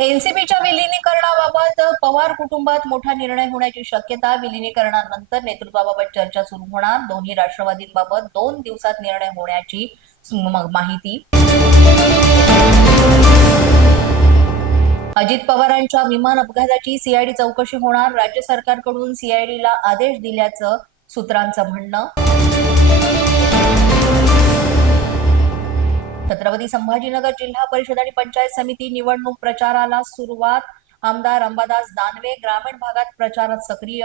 एनसीबीच्या विलिनीकरणाबाबत पवार कुटुंबात मोठा निर्णय होण्याची शक्यता. विलिनीकरणानंतर नेतृत्वाबाबत चर्चा सुरू होणार. दोन्ही राष्ट्रवादींबाबत 2 दिवसात निर्णय होण्याची माहिती. अजित पवारांच्या विमान अपघाताची सीआयडी चौकशी होणार. राज्य सरकारकडून सीआयडीला आदेश दिल्याचं सूत्रांचं म्हणणं. छत्रपती संभाजीनगर जिल्हा परिषद आणि पंचायत समिती निवडणूक प्रचाराला सुरुवात. आमदार अंबादास दानवे ग्रामीण भागात प्रचारात सक्रिय.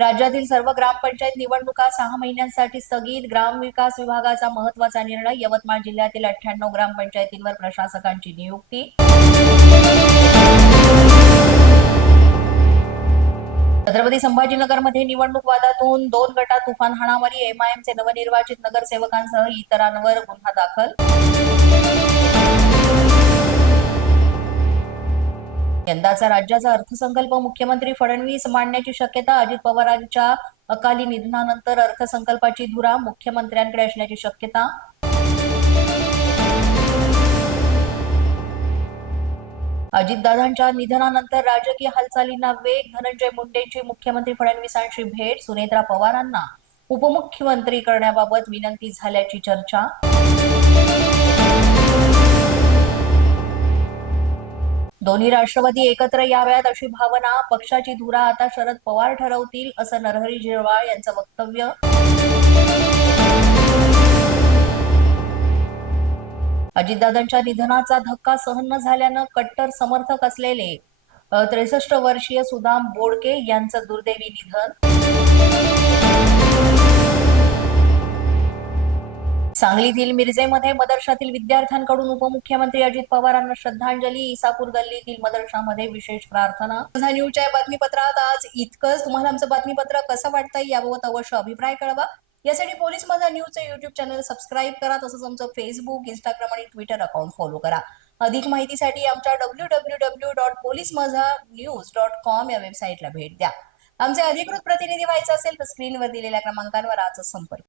राज्यातील सर्व ग्रामपंचायत निवडणुका 6 महिन्यांसाठी स्थगित. ग्रामविकास विभागाचा महत्त्वाचा निर्णय. यवतमाळ जिल्ह्यातील 98 ग्रामपंचायतींवर प्रशासकांची नियुक्ती. छत्रपती संभाजीनगरमध्ये निवडणूक वादातून 2 गटात तुफान हाणामारी. एमआयएमचे नवनिर्वाचित नगरसेवकांसह इतरांवर गुन्हा दाखल. यंदाचा राज्याचा अर्थसंकल्प मुख्यमंत्री फडणवीस मांडण्याची शक्यता. अजित पवारांच्या अकाली निधनानंतर अर्थसंकल्पाची धुरा मुख्यमंत्र्यांकडे असण्याची शक्यता. अजितदादांच्या निधनानंतर राजकीय हालचालींना वेग. धनंजय मुंडेंची मुख्यमंत्री फडणवीसांशी भेट. सुनेत्रा पवारांना उपमुख्यमंत्री करण्याबाबत विनंती झाल्याची चर्चा. दोन्ही राष्ट्रवादी एकत्र याव्यात अशी भावना. पक्षाची धुरा आता शरद पवार ठरवतील असं नरहरी झिरवाळ यांचं वक्तव्य. अजितदादांच्या निधनाचा धक्का सहन न झाल्यानं कट्टर समर्थक असलेले 63 वर्षीय सुदाम बोडके यांचं दुर्दैवी निधन. सांगलीतील मिरजेमध्ये मदरशातील विद्यार्थ्यांकडून उपमुख्यमंत्री अजित पवारांना श्रद्धांजली. इसापूर गल्लीतील मदरशामध्ये विशेष प्रार्थना. माझा न्यूजच्या बातमीपत्रात आज इतकंच. तुम्हाला आमचं बातमीपत्र कसं वाटतंय याबाबत अवश्य अभिप्राय कळवा. यासाठी पोलीस माझा न्यूजचं युट्यूब चॅनल सबस्क्राईब करा. तसंच आमचं फेसबुक, इंस्टाग्राम आणि ट्विटर अकाउंट फॉलो करा. अधिक माहितीसाठी आमच्या www.policemazhanews.com या वेबसाईटला भेट द्या. आमचे अधिकृत प्रतिनिधी व्हायचं असेल तर स्क्रीनवर दिलेल्या क्रमांकांवर आजच संपर्क